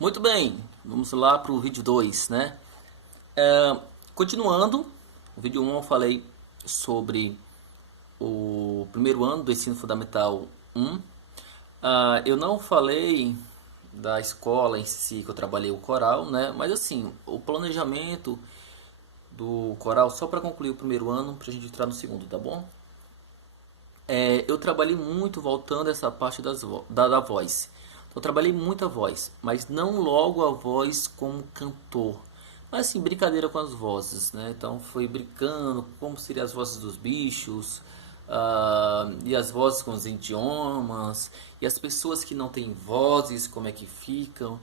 Muito bem, vamos lá para o vídeo 2, né? É, Continuando, o vídeo 1 eu falei sobre o primeiro ano do ensino fundamental 1. Eu não falei da escola em si que eu trabalhei o coral, né? Mas assim, o planejamento do coral, só para concluir o primeiro ano, para a gente entrar no segundo, tá bom? Eu trabalhei muito voltando essa parte da voz. Então, eu trabalhei muita voz, mas não logo a voz como cantor. Mas assim, brincadeira com as vozes, né? Então foi brincando como seriam as vozes dos bichos, e as vozes com os idiomas, e as pessoas que não têm vozes, como é que ficam.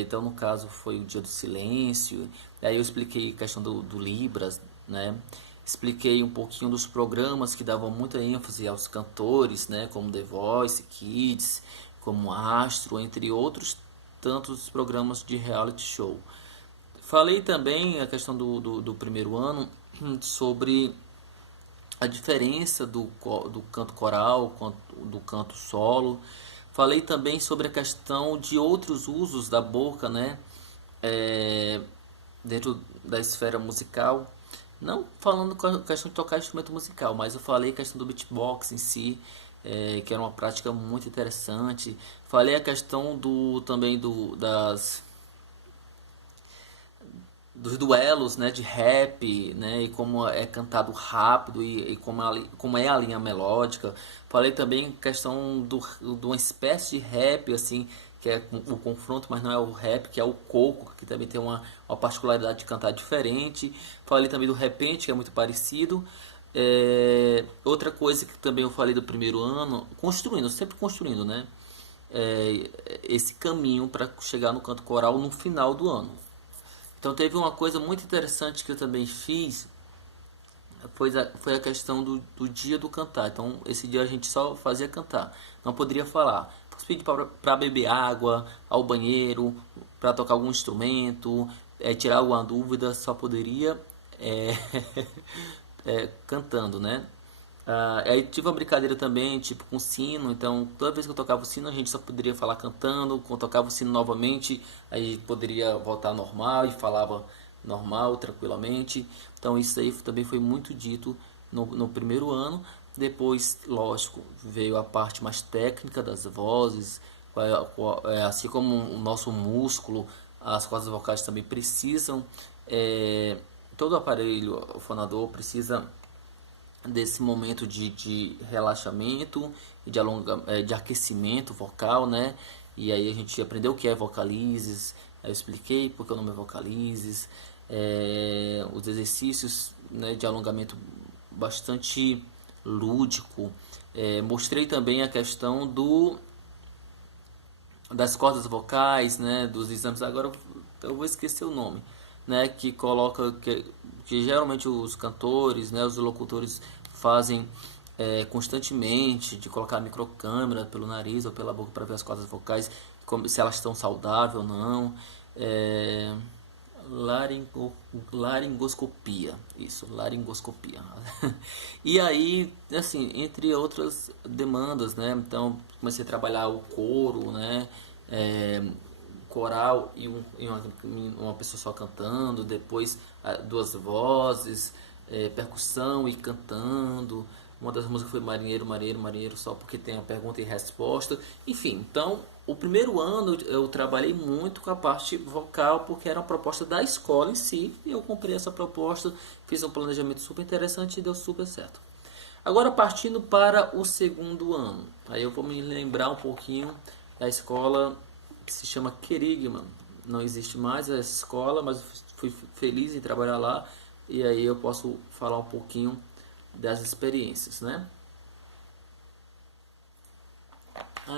Então no caso foi o dia do silêncio. Aí eu expliquei a questão do Libras, né? Expliquei um pouquinho dos programas que davam muita ênfase aos cantores, né, como The Voice, Kids, como Astro, entre outros tantos programas de reality show. Falei também a questão do primeiro ano sobre a diferença do canto coral, do canto solo. Falei também sobre a questão de outros usos da boca, né? É, Dentro da esfera musical. Não falando com a questão de tocar instrumento musical, mas eu falei a questão do beatbox em si, que era uma prática muito interessante. Falei a questão também dos duelos, né, de rap, né, e como é cantado rápido e como é a linha melódica. Falei também questão de uma espécie de rap, assim, que é o confronto, mas não é o rap, que é o coco, que também tem uma particularidade de cantar diferente. Falei também do repente, que é muito parecido. Outra coisa que também eu falei do primeiro ano, construindo, sempre construindo, né? Esse caminho para chegar no canto coral no final do ano. Então teve uma coisa muito interessante que eu também fiz, foi a questão do dia do cantar. Então esse dia a gente só fazia cantar, não poderia falar. Fosse pedir para beber água, ao banheiro, para tocar algum instrumento, tirar alguma dúvida, só poderia é, cantando, né? Aí tive uma brincadeira também, tipo com sino, então toda vez que eu tocava o sino a gente só poderia falar cantando, quando tocava o sino novamente, aí poderia voltar normal e falava normal, tranquilamente. Então isso aí também foi muito dito no primeiro ano. Depois, lógico, veio a parte mais técnica das vozes, assim como o nosso músculo, as cordas vocais também precisam, todo o aparelho fonador precisa desse momento de relaxamento e de aquecimento vocal, né? E aí a gente aprendeu o que é vocalizes, eu expliquei porque o nome é vocalizes, os exercícios, né, de alongamento bastante lúdico. Mostrei também a questão das cordas vocais, né, dos exames. Agora eu vou esquecer o nome, né, que coloca que geralmente os cantores, né, os locutores fazem constantemente, de colocar a microcâmera pelo nariz ou pela boca para ver as cordas vocais, se elas estão saudáveis ou não. É, Laringo, laringoscopia, isso, laringoscopia. E aí, assim, entre outras demandas, né? Então, comecei a trabalhar o coro, né? É, Coral uma pessoa só cantando, depois duas vozes, percussão e cantando. Uma das músicas foi Marinheiro, Marinheiro, Marinheiro, só porque tem a pergunta e resposta. Enfim, então o primeiro ano eu trabalhei muito com a parte vocal porque era uma proposta da escola em si. E eu comprei essa proposta, fiz um planejamento super interessante e deu super certo. Agora partindo para o segundo ano, aí eu vou me lembrar um pouquinho da escola que se chama Querigman. Não existe mais essa escola, mas fui feliz em trabalhar lá e aí eu posso falar um pouquinho das experiências, né?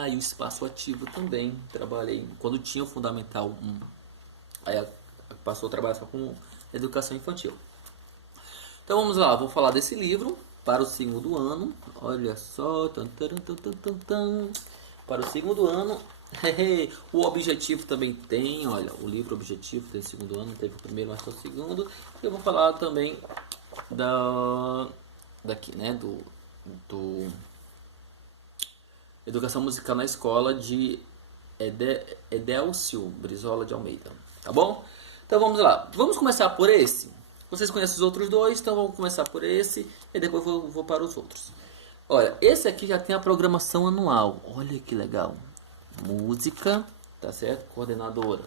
E o espaço ativo também, trabalhei quando tinha o Fundamental 1, aí passou a trabalhar só com educação infantil. Então vamos lá, vou falar desse livro para o segundo ano. Olha só, para o segundo ano. O objetivo também tem, olha, o livro objetivo tem o segundo ano, teve o primeiro, mas tem o segundo. Eu vou falar também daqui, né, do educação musical na escola de Edélcio Brizola de Almeida. Tá bom? Então vamos lá. Vamos começar por esse. Vocês conhecem os outros dois, então vamos começar por esse e depois vou para os outros. Olha, esse aqui já tem a programação anual. Olha que legal. Música, tá certo? Coordenadora.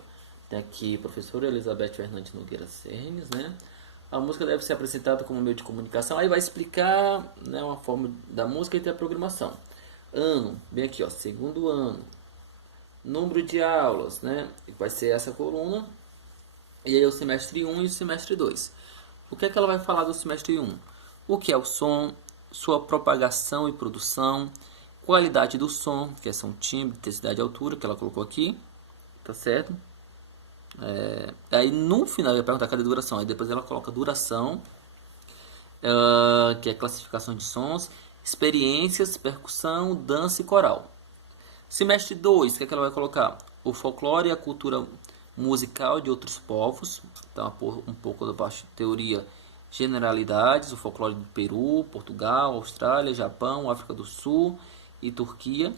Tem aqui a professora Elizabeth Fernandes Nogueira Sernes, né? A música deve ser apresentada como meio de comunicação. Aí vai explicar, né, uma forma da música e tem a programação. Ano, bem aqui, ó, segundo ano. Número de aulas, né? Vai ser essa coluna. E aí o semestre 1 e o semestre 2. O que é que ela vai falar do semestre 1? O que é o som, sua propagação e produção, qualidade do som, que são timbre, intensidade e altura, que ela colocou aqui, tá certo? Aí no final eu ia perguntar cadê a duração, aí depois ela coloca duração, que é classificação de sons, experiências, percussão, dança e coral. Semestre 2, o que é que ela vai colocar? O folclore e a cultura musical de outros povos. Então, um pouco da parte de teoria, generalidades, o folclore do Peru, Portugal, Austrália, Japão, África do Sul e Turquia.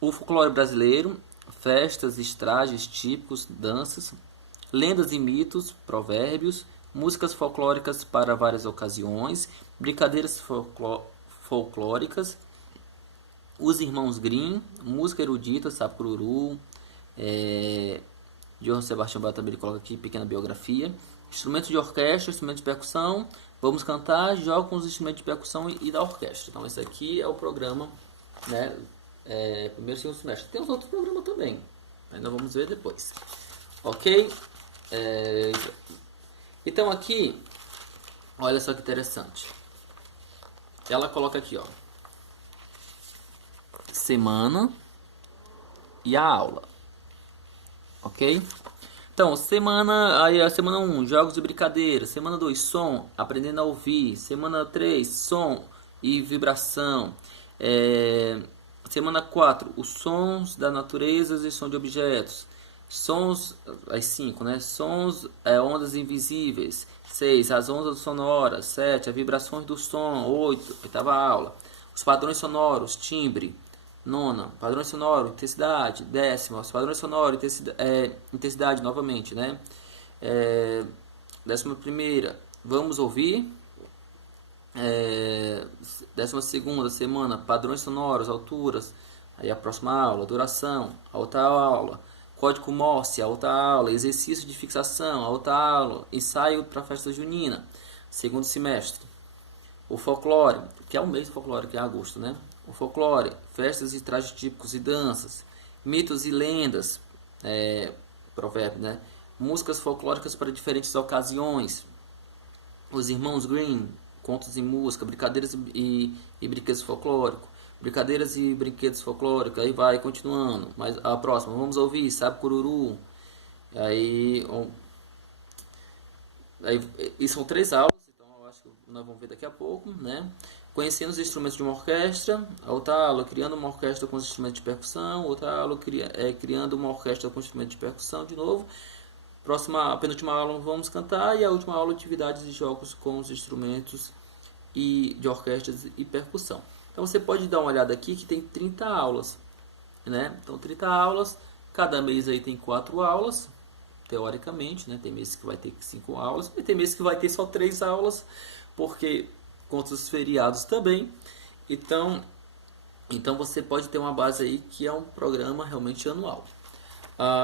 O folclore brasileiro, festas, trajes típicos, danças, lendas e mitos, provérbios, músicas folclóricas para várias ocasiões, brincadeiras folclóricas, os irmãos Grimm, música erudita, Sapururu, Johann Sebastian Bach também ele coloca aqui, pequena biografia, instrumentos de orquestra, instrumentos de percussão, vamos cantar, joga com os instrumentos de percussão e da orquestra. Então esse aqui é o programa, né, primeiro e segundo semestre. Tem os outros programas também, ainda vamos ver depois. Ok? Então aqui, olha só que interessante. Ela coloca aqui, ó, semana e a aula. Ok? Então, aí a semana 1, jogos e brincadeiras. Semana 2, som, aprendendo a ouvir. Semana 3, som e vibração. Semana 4, os sons da natureza e som de objetos. Sons, as 5, né? Sons, ondas invisíveis. 6, as ondas sonoras. 7, as vibrações do som. 8, oitava aula. Os padrões sonoros, timbre. 9, padrões sonoros, intensidade. 10º, os padrões sonoros, intensidade novamente, né? 11ª, vamos ouvir. 12ª semana, padrões sonoros, alturas. Aí a próxima aula, duração, a outra aula. Código Morse, a outra aula. Exercício de fixação, a outra aula. Ensaio para a festa junina, segundo semestre. O folclore, que é o mês do folclore, que é agosto, né? O folclore, festas e trajes típicos e danças, mitos e lendas, provérbios, né? Músicas folclóricas para diferentes ocasiões, os irmãos Grimm, contos e música, brincadeiras e brinquedos folclóricos, brincadeiras e brinquedos folclóricos, aí vai continuando. Mas a próxima, vamos ouvir, sabe cururu, aí e são 3 aulas, então eu acho que nós vamos ver daqui a pouco, né? Conhecendo os instrumentos de uma orquestra, a outra aula criando uma orquestra com os instrumentos de percussão, outra aula criando uma orquestra com instrumentos de percussão de novo. A penúltima aula vamos cantar e a última aula atividades e jogos com os instrumentos de orquestras e percussão. Então você pode dar uma olhada aqui que tem 30 aulas, né? Então 30 aulas, cada mês aí tem 4 aulas, teoricamente, né? Tem meses que vai ter 5 aulas, e tem meses que vai ter só 3 aulas, porque contra os feriados também. Então você pode ter uma base aí que é um programa realmente anual.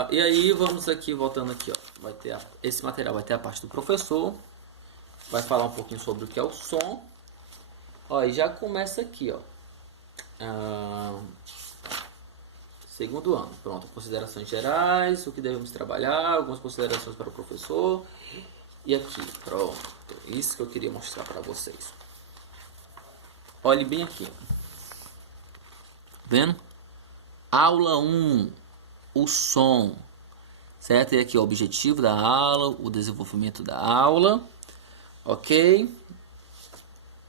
E aí vamos aqui, voltando aqui, ó, vai ter esse material vai ter a parte do professor, vai falar um pouquinho sobre o que é o som. Ó, e já começa aqui, ó, segundo ano, pronto, considerações gerais, o que devemos trabalhar, algumas considerações para o professor. E aqui, pronto, isso que eu queria mostrar para vocês. Olhe bem aqui. Vendo? Aula 1. O som. Certo? E aqui o objetivo da aula, o desenvolvimento da aula. Ok?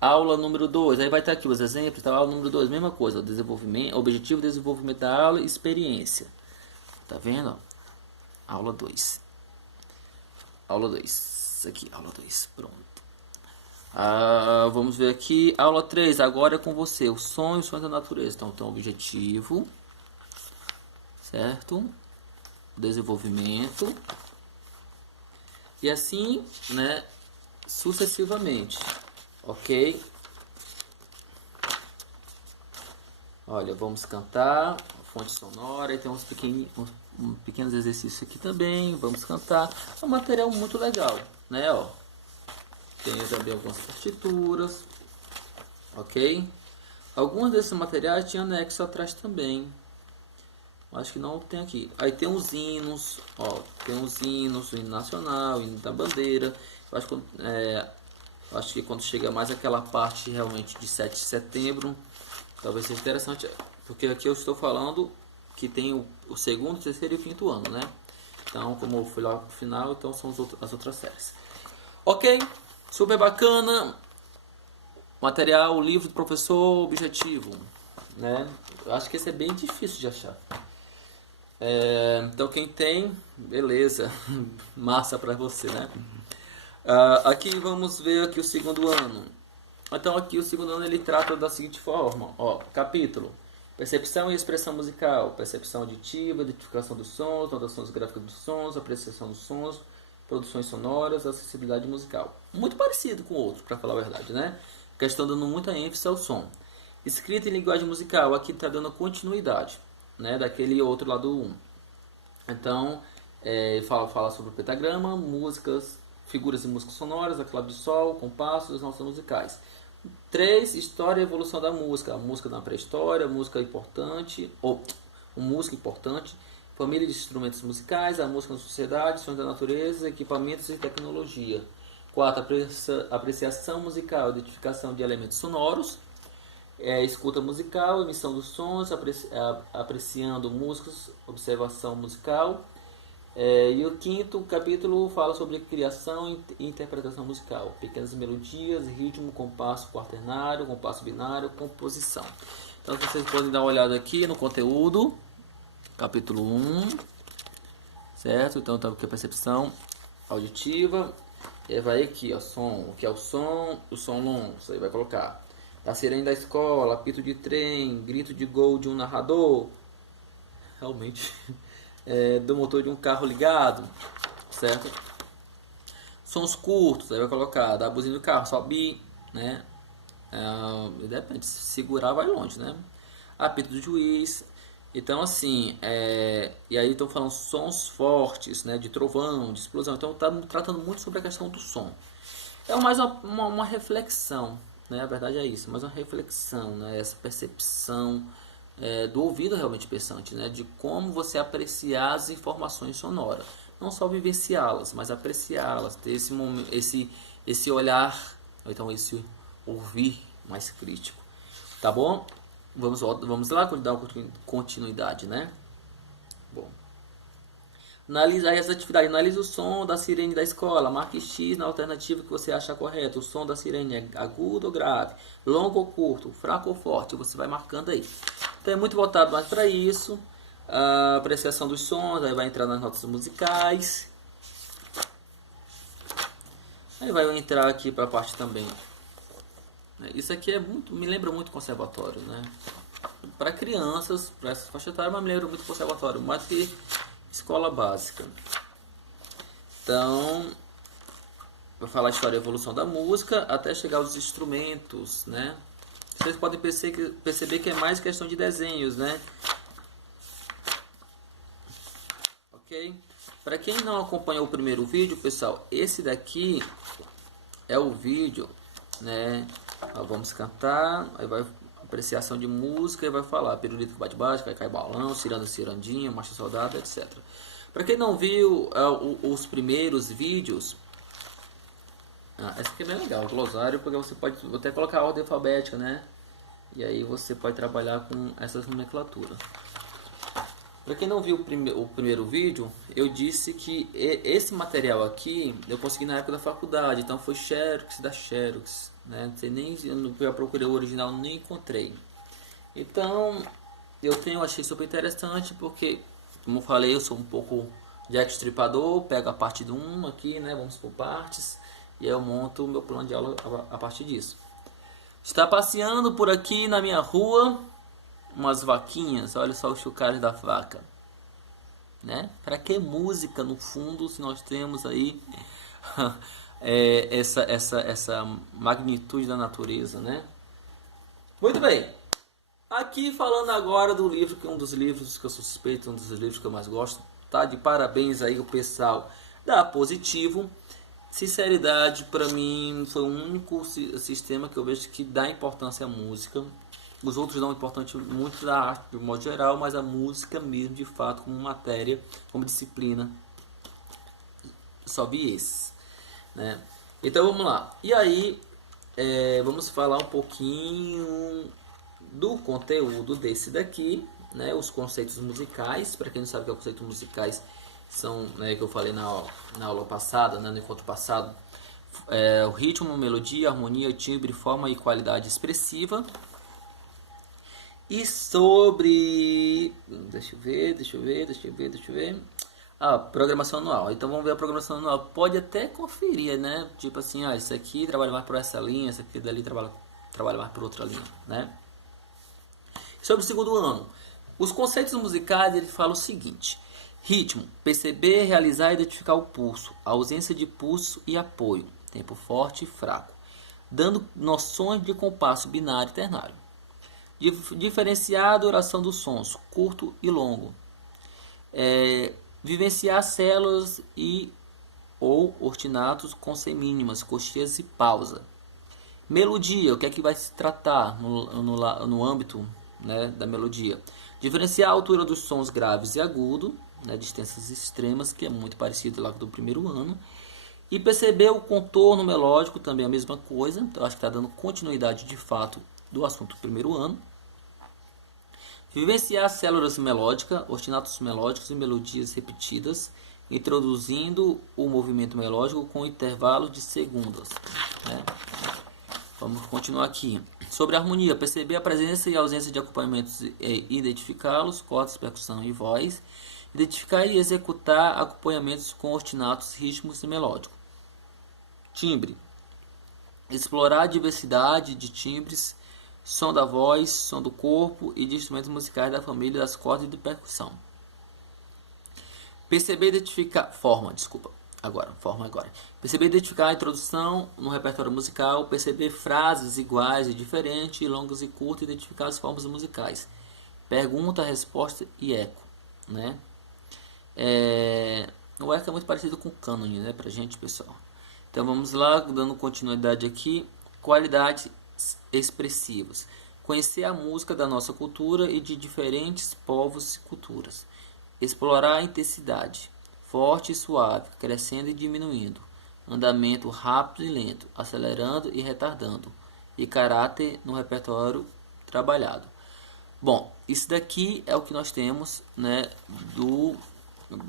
Aula número 2. Aí vai estar aqui os exemplos. Tá? Aula número 2, mesma coisa. Desenvolvimento, objetivo, desenvolvimento da aula, experiência. Tá vendo? Aula 2. Aula 2. Aqui, aula 2. Pronto. Vamos ver aqui, aula 3, agora é com você, o som e os sons da natureza. Então, objetivo, certo? Desenvolvimento. E assim, né, sucessivamente, ok? Olha, vamos cantar, fonte sonora, e tem uns pequenos exercícios aqui também, vamos cantar. É um material muito legal, né, ó. Tem também algumas partituras, ok? Alguns desses materiais tinha anexo atrás também. Acho que não tem aqui. Aí tem os hinos, ó, tem os hinos, o hino nacional, o hino da bandeira. Eu acho que quando chega mais aquela parte realmente de 7 de setembro, talvez seja interessante, porque aqui eu estou falando que tem o segundo, terceiro e o quinto ano, né? Então, como eu fui lá pro final, então são as outras séries. Ok, super bacana. Material, livro do professor, objetivo, né? Eu acho que esse é bem difícil de achar. Então quem tem, beleza, massa para você, né? Aqui vamos ver aqui o segundo ano. Então aqui o segundo ano ele trata da seguinte forma, ó, capítulo: percepção e expressão musical, percepção auditiva, identificação dos sons, notações gráficas dos sons, apreciação dos sons, produções sonoras, acessibilidade musical. Muito parecido com o outro, para falar a verdade, né? A questão dando muita ênfase ao som. Escrita em linguagem musical, aqui está dando continuidade, né, daquele outro lá do 1. Então, fala sobre o pentagrama, músicas, figuras de músicas sonoras, a clave de sol, compassos, notas musicais. 3. História e evolução da música. A música na pré-história, música importante, música importante, família de instrumentos musicais, a música na sociedade, sons da natureza, equipamentos e tecnologia. 4. Apreciação musical, identificação de elementos sonoros. Escuta musical, emissão dos sons, apreciando músicas, observação musical. E o quinto capítulo fala sobre criação e interpretação musical, pequenas melodias, ritmo, compasso quaternário, compasso binário, composição. Então vocês podem dar uma olhada aqui no conteúdo, capítulo 1, certo? Então tá aqui a percepção auditiva, e aí vai aqui, ó, som, o que é o som longo, isso aí vai colocar. Da sirene da escola, apito de trem, grito de gol de um narrador, realmente, do motor de um carro ligado, certo? Sons curtos, aí vai colocar da buzina do carro, sobe, né? Depende, se segurar vai longe, né? Apito do juiz. Então assim, e aí estão falando sons fortes, né? De trovão, de explosão. Então tá tratando muito sobre a questão do som. É mais uma reflexão, né? A verdade é isso, mais uma reflexão, né? Essa percepção do ouvido realmente pensante, né? De como você apreciar as informações sonoras, não só vivenciá-las, mas apreciá-las, ter esse olhar, ou então esse ouvir mais crítico, tá bom? Vamos lá dar continuidade, né? Bom. Analisa aí as atividades. Analisa o som da sirene da escola. Marque X na alternativa que você acha correta. O som da sirene é agudo ou grave, longo ou curto, fraco ou forte. Você vai marcando aí. Então é muito voltado mais para isso. A apreciação dos sons. Aí vai entrar nas notas musicais. Aí vai entrar aqui para a parte também. Isso aqui me lembra muito conservatório, né? Para crianças, para essa faixa etária, mas me lembra muito conservatório. Mais que escola básica. Então, vou falar a história e evolução da música até chegar aos instrumentos, né? Vocês podem perceber que é mais questão de desenhos, né? Ok? Para quem não acompanhou o primeiro vídeo, pessoal, esse daqui é o vídeo, né? Vamos cantar, aí vai apreciação de música e vai falar pirulito que bate baixo, cai balão, ciranda cirandinha, marcha soldada, etc. Para quem não viu os primeiros vídeos, essa aqui é bem legal, o glossário, porque você pode até colocar a ordem alfabética, né? E aí você pode trabalhar com essas nomenclaturas. Para quem não viu o primeiro vídeo, eu disse que esse material aqui eu consegui na época da faculdade, então foi Xerox da Xerox, né? Eu procurei o original, nem encontrei. Então achei super interessante porque, como eu falei, eu sou um pouco Jack Stripador, pego a parte do 1 aqui, né? Vamos por partes, e aí eu monto o meu plano de aula a partir disso. Está passeando por aqui na minha rua umas vaquinhas, olha só os chocalhos da vaca. né? Para que música no fundo se nós temos aí essa magnitude da natureza, né? Muito bem. Aqui falando agora do livro, que é um dos livros que eu sou suspeito, um dos livros que eu mais gosto, tá? De parabéns aí o pessoal da Positivo. Sinceridade, para mim, foi o único sistema que eu vejo que dá importância à música. Os outros dão importância muito da arte de um modo geral, mas a música mesmo, de fato, como matéria, como disciplina, só vi esse, né? Então vamos lá. E aí, vamos falar um pouquinho do conteúdo desse daqui, né? Os conceitos musicais. Para quem não sabe o que é conceitos musicais, são, né, que eu falei na aula passada, né, no encontro passado, o ritmo, melodia, harmonia, timbre, forma e qualidade expressiva. E sobre, deixa eu ver, programação anual. Então vamos ver a programação anual. Pode até conferir, né? Tipo assim, isso aqui trabalha mais por essa linha, esse aqui dali trabalha mais por outra linha, né? Sobre o segundo ano, os conceitos musicais, ele fala o seguinte: ritmo, perceber, realizar e identificar o pulso, a ausência de pulso e apoio, tempo forte e fraco, dando noções de compasso binário e ternário. Diferenciar a duração dos sons, curto e longo. Vivenciar células ou ostinatos com semínimas, coxinhas e pausa. Melodia, o que é que vai se tratar no âmbito, né, da melodia? Diferenciar a altura dos sons graves e agudos, né, distâncias extremas, que é muito parecido lá do primeiro ano. E perceber o contorno melódico, também a mesma coisa. Então acho que está dando continuidade de fato do assunto do primeiro ano. Vivenciar células melódicas, ostinatos melódicos e melodias repetidas, introduzindo o movimento melódico com intervalo de segundos, né? Vamos continuar aqui. Sobre a harmonia, perceber a presença e a ausência de acompanhamentos e identificá-los, cordas, percussão e voz. Identificar e executar acompanhamentos com ostinatos, ritmos e melódicos. Timbre. Explorar a diversidade de timbres, som da voz, som do corpo e de instrumentos musicais da família das cordas e de percussão. Perceber e identificar... Forma agora. Perceber e identificar a introdução no repertório musical, perceber frases iguais e diferentes, longas e curtas, identificar as formas musicais. Pergunta, resposta e eco, né? O eco é muito parecido com o cânone, né, pra gente, pessoal. Então vamos lá, dando continuidade aqui. Qualidades expressivas. Conhecer a música da nossa cultura e de diferentes povos e culturas. Explorar a intensidade. Forte e suave, crescendo e diminuindo. Andamento rápido e lento, acelerando e retardando. E caráter no repertório trabalhado. Bom, isso daqui é o que nós temos, né,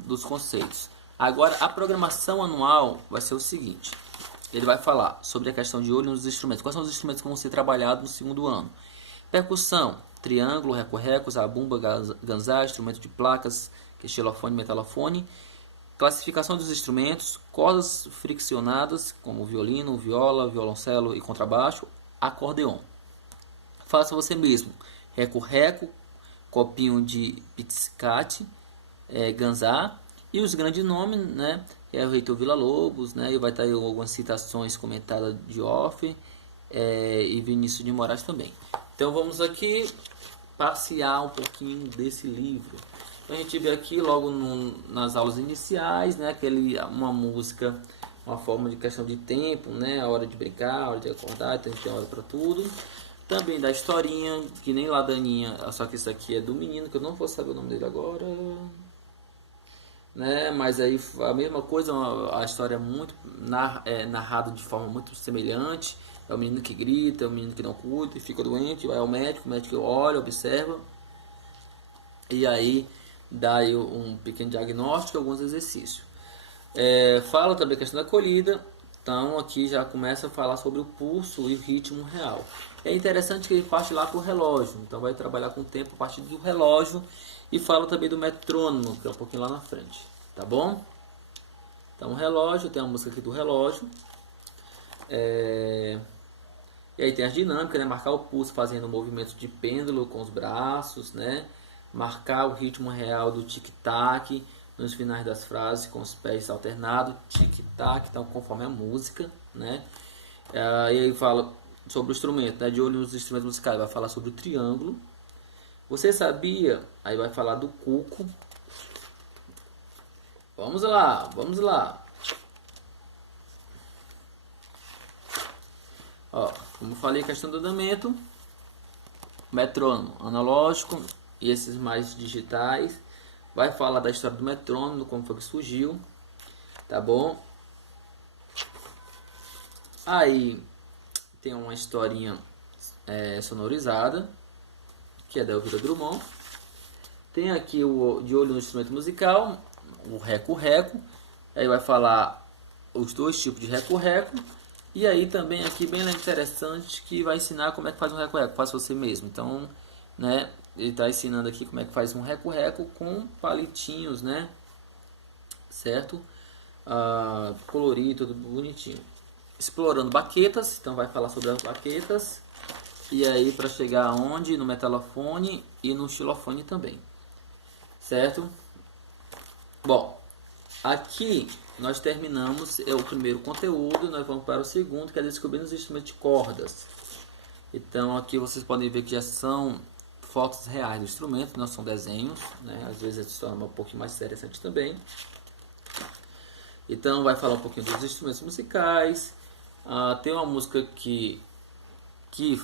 dos conceitos. Agora, a programação anual vai ser o seguinte. Ele vai falar sobre a questão de olho nos instrumentos. Quais são os instrumentos que vão ser trabalhados no segundo ano? Percussão, triângulo, reco-reco, zabumba, ganzá, instrumento de placas, que é xilofone, metalofone. Classificação dos instrumentos, cordas friccionadas, como violino, viola, violoncelo e contrabaixo, acordeon. Faça você mesmo. Reco-reco, copinho de pizzicato, ganzá. E os grandes nomes, né? É o Heitor Villa-Lobos, né? E vai estar aí algumas citações comentadas de Off e Vinícius de Moraes também. Então vamos aqui passear um pouquinho desse livro. Então, a gente vê aqui logo nas aulas iniciais, né? Uma música, uma forma de questão de tempo, né? A hora de brincar, a hora de acordar, então a gente tem hora para tudo. Também da historinha, que nem lá Daninha, só que isso aqui é do menino, que eu não vou saber o nome dele agora, né? Mas aí a mesma coisa, a história é muito narrada de forma muito semelhante. É o menino que grita, é o menino que não cuida e fica doente, vai ao médico, o médico olha, observa e aí dá aí um pequeno diagnóstico e alguns exercícios. Fala também a questão da acolhida. Então aqui já começa a falar sobre o pulso e o ritmo real. É interessante que ele parte lá com o relógio, então vai trabalhar com o tempo a partir do relógio. E fala também do metrônomo, que é um pouquinho lá na frente, tá bom? Então o relógio, tem a música aqui do relógio. E aí tem as dinâmicas, né? Marcar o pulso fazendo um movimento de pêndulo com os braços, né? Marcar o ritmo real do tic-tac, nos finais das frases com os pés alternados, tic-tac, então conforme a música, né? E aí fala sobre o instrumento, né? De olho nos instrumentos musicais, vai falar sobre o triângulo. Você sabia? Aí vai falar do cuco. Vamos lá, vamos lá. Ó, como falei, questão do andamento, metrônomo analógico e esses mais digitais. Vai falar da história do metrônomo, como foi que surgiu, tá bom? Aí tem uma historinha sonorizada, que é da Elvira Drummond. Tem aqui o de olho no instrumento musical, o reco-reco. Aí vai falar os dois tipos de reco-reco. E aí também aqui bem interessante que vai ensinar como é que faz um reco-reco, faz você mesmo. Então, né, ele está ensinando aqui como é que faz um reco-reco com palitinhos, né, certo? Colorido, tudo bonitinho. Explorando baquetas, então vai falar sobre as baquetas. E aí para chegar aonde? No metalofone e no xilofone também, certo? Bom, aqui nós terminamos o primeiro conteúdo, nós vamos para o segundo, que é descobrindo os instrumentos de cordas. Então aqui vocês podem ver que já são fotos reais do instrumento, não são desenhos, né? Às vezes isso torna um pouquinho mais interessante também. Então vai falar um pouquinho dos instrumentos musicais. Tem uma música que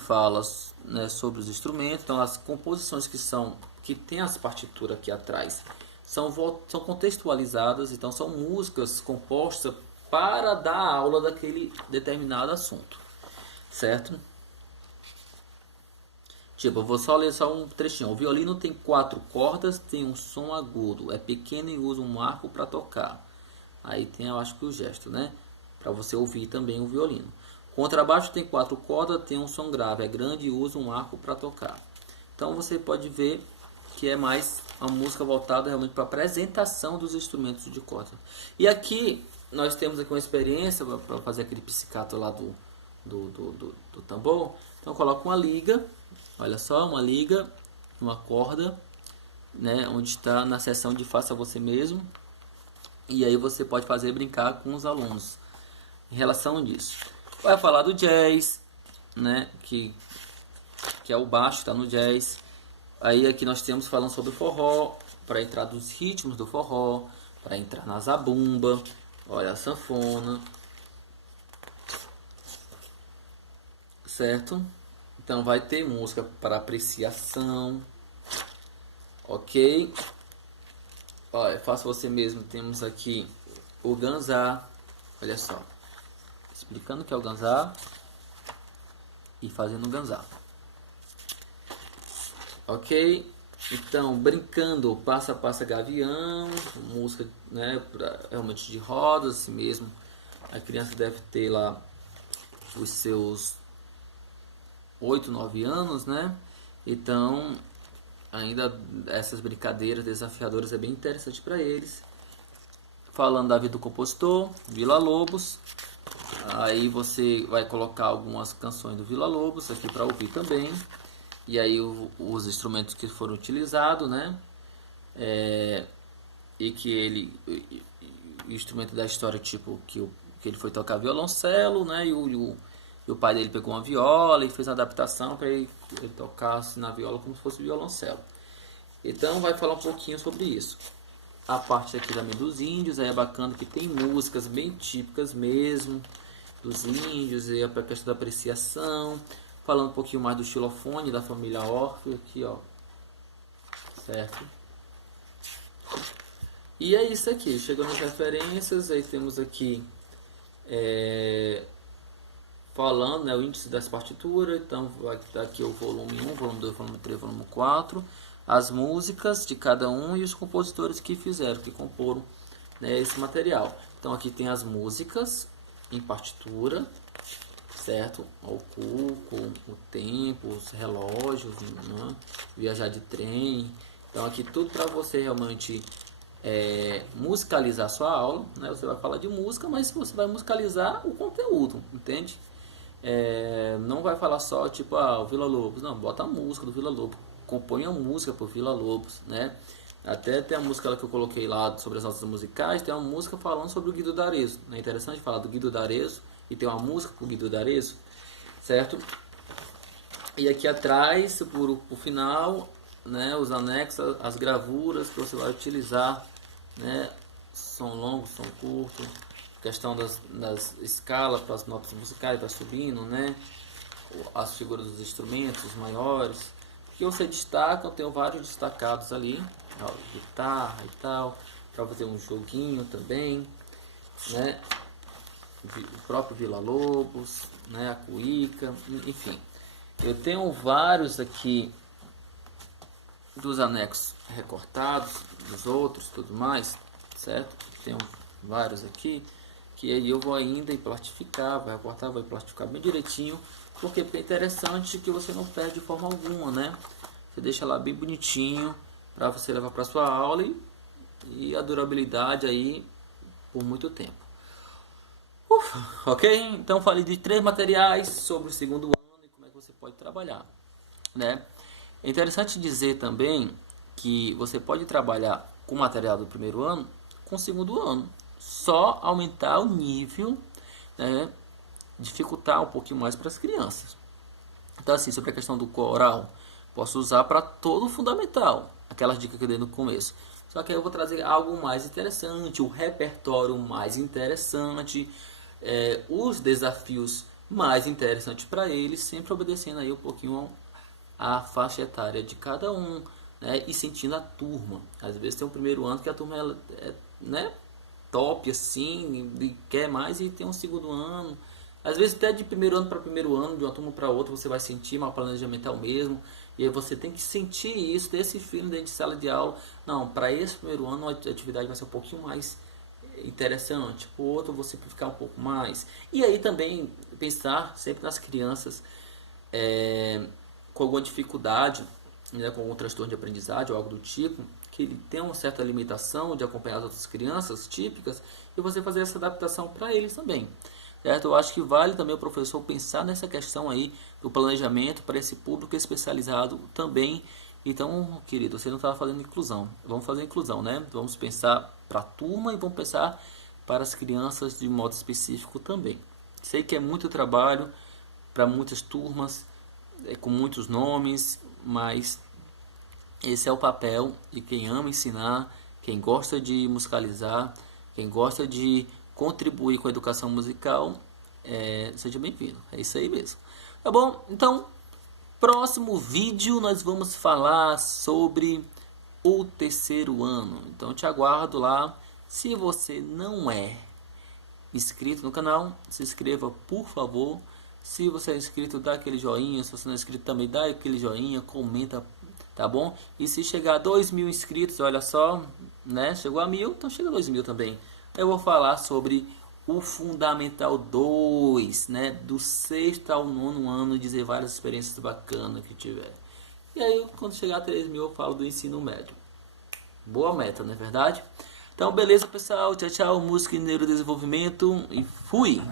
fala, né, sobre os instrumentos. Então as composições que tem as partituras aqui atrás são contextualizadas, então são músicas compostas para dar aula daquele determinado assunto, certo? Tipo, eu vou só ler só um trechinho. O violino tem 4 cordas, tem um som agudo, é pequeno e usa um arco para tocar. Aí tem, eu acho que o gesto, né? Para você ouvir também o violino. O contrabaixo tem 4 cordas, tem um som grave, é grande e usa um arco para tocar. Então você pode ver que é mais uma música voltada realmente para a apresentação dos instrumentos de corda. E aqui nós temos aqui uma experiência para fazer aquele pizzicato lá do tambor. Então coloca uma liga, olha só, uma liga, uma corda, né, onde está na seção de faça você mesmo. E aí você pode fazer brincar com os alunos em relação disso. Vai falar do jazz, né, que é o baixo, está no jazz. Aí aqui nós temos falando sobre o forró, para entrar nos ritmos do forró, para entrar na zabumba, olha a sanfona, certo? Então vai ter música para apreciação, ok? Olha, faça você mesmo, temos aqui o ganzá, olha só, explicando o que é o ganzá e fazendo o ganzá. Ok? Então, brincando, passa, passa, gavião, música, né, realmente de rodas, assim mesmo. A criança deve ter lá os seus 8, 9 anos, né? Então, ainda essas brincadeiras desafiadoras é bem interessante para eles. Falando da vida do compositor, Vila Lobos. Aí você vai colocar algumas canções do Vila Lobos aqui para ouvir também. E aí os instrumentos que foram utilizados, né? E que o instrumento da história, tipo, que ele foi tocar violoncelo, né? E o pai dele pegou uma viola e fez uma adaptação para ele tocar assim, na viola como se fosse violoncelo. Então vai falar um pouquinho sobre isso. A parte aqui também dos índios, aí é bacana que tem músicas bem típicas mesmo dos índios, e a questão da apreciação. Falando um pouquinho mais do xilofone, da família Orff, aqui ó, certo? E é isso aqui, chegando nas referências, aí temos aqui falando, né, o índice das partituras, então vai estar aqui o volume 1, volume 2, volume 3, volume 4, as músicas de cada um e os compositores que fizeram, que comporam, né, esse material. Então aqui tem as músicas em partitura, certo? O cuco, o tempo, os relógios, né? Viajar de trem. Então aqui tudo para você realmente musicalizar a sua aula, né? Você vai falar de música, mas você vai musicalizar o conteúdo, entende? Não vai falar só tipo o Vila Lobos, não, bota a música do Vila Lobos, compõe a música pro Vila Lobos, né? Até tem a música lá que eu coloquei lá sobre as notas musicais, tem uma música falando sobre o Guido d'Arezzo. É interessante falar do Guido d'Arezzo e tem uma música com o Guido d'Arezzo, certo? E aqui atrás, por final, né, os anexos, as gravuras que você vai utilizar, né, som longo, som curto, questão das escalas para as notas musicais, vai subindo, né, as figuras dos instrumentos maiores, que você destaca. Eu tenho vários destacados ali, ó, guitarra e tal, para fazer um joguinho também, né, o próprio Villa-Lobos, né, a cuíca, enfim. Eu tenho vários aqui dos anexos recortados, dos outros, tudo mais, certo? Tenho vários aqui, que aí eu vou ainda plastificar, vai recortar, vai plastificar bem direitinho, porque é interessante que você não perde de forma alguma, né? Você deixa lá bem bonitinho para você levar para sua aula e a durabilidade aí por muito tempo. Ok? Então falei de 3 materiais sobre o segundo ano e como é que você pode trabalhar, né? É interessante dizer também que você pode trabalhar com material do primeiro ano com o segundo ano, só aumentar o nível, né? Dificultar um pouquinho mais para as crianças. Então assim, sobre a questão do coral, posso usar para todo o fundamental, aquelas dicas que eu dei no começo. Só que aí eu vou trazer algo mais interessante, o repertório mais interessante, os desafios mais interessantes para eles, sempre obedecendo aí um pouquinho a faixa etária de cada um, né? E sentindo a turma. Às vezes tem um primeiro ano que a turma né, top assim, e quer mais, e tem um segundo ano. Às vezes até de primeiro ano para primeiro ano, de uma turma para outra, você vai sentir, mas o planejamento é o mesmo. E aí você tem que sentir isso, ter esse feeling dentro de sala de aula. Não, para esse primeiro ano a atividade vai ser um pouquinho mais interessante, o outro vou simplificar um pouco mais. E aí também pensar sempre nas crianças com alguma dificuldade, né, com algum transtorno de aprendizagem ou algo do tipo, que ele tem uma certa limitação de acompanhar as outras crianças típicas, e você fazer essa adaptação para eles também. Certo? Eu acho que vale também o professor pensar nessa questão aí do planejamento para esse público especializado também. Então, querido, você não estava fazendo inclusão. Vamos fazer inclusão, né? Vamos pensar para a turma e vamos pensar para as crianças de modo específico também. Sei que é muito trabalho para muitas turmas, com muitos nomes, mas esse é o papel de quem ama ensinar, quem gosta de musicalizar, quem gosta de contribuir com a educação musical. Seja bem-vindo, é isso aí mesmo. Tá bom? Então, próximo vídeo nós vamos falar sobre o terceiro ano. Então, te aguardo lá. Se você não é inscrito no canal, se inscreva, por favor. Se você é inscrito, dá aquele joinha. Se você não é inscrito também, dá aquele joinha, comenta, tá bom? E se chegar a 2.000 inscritos, olha só, né? Chegou a 1.000, então chega a 2.000 também. Eu vou falar sobre o Fundamental 2, né? Do 6º ao 9º ano, dizer várias experiências bacanas que tiver. E aí, quando chegar a 3.000, eu falo do ensino médio. Boa meta, não é verdade? Então, beleza, pessoal. Tchau, tchau. Música e neurodesenvolvimento. E fui!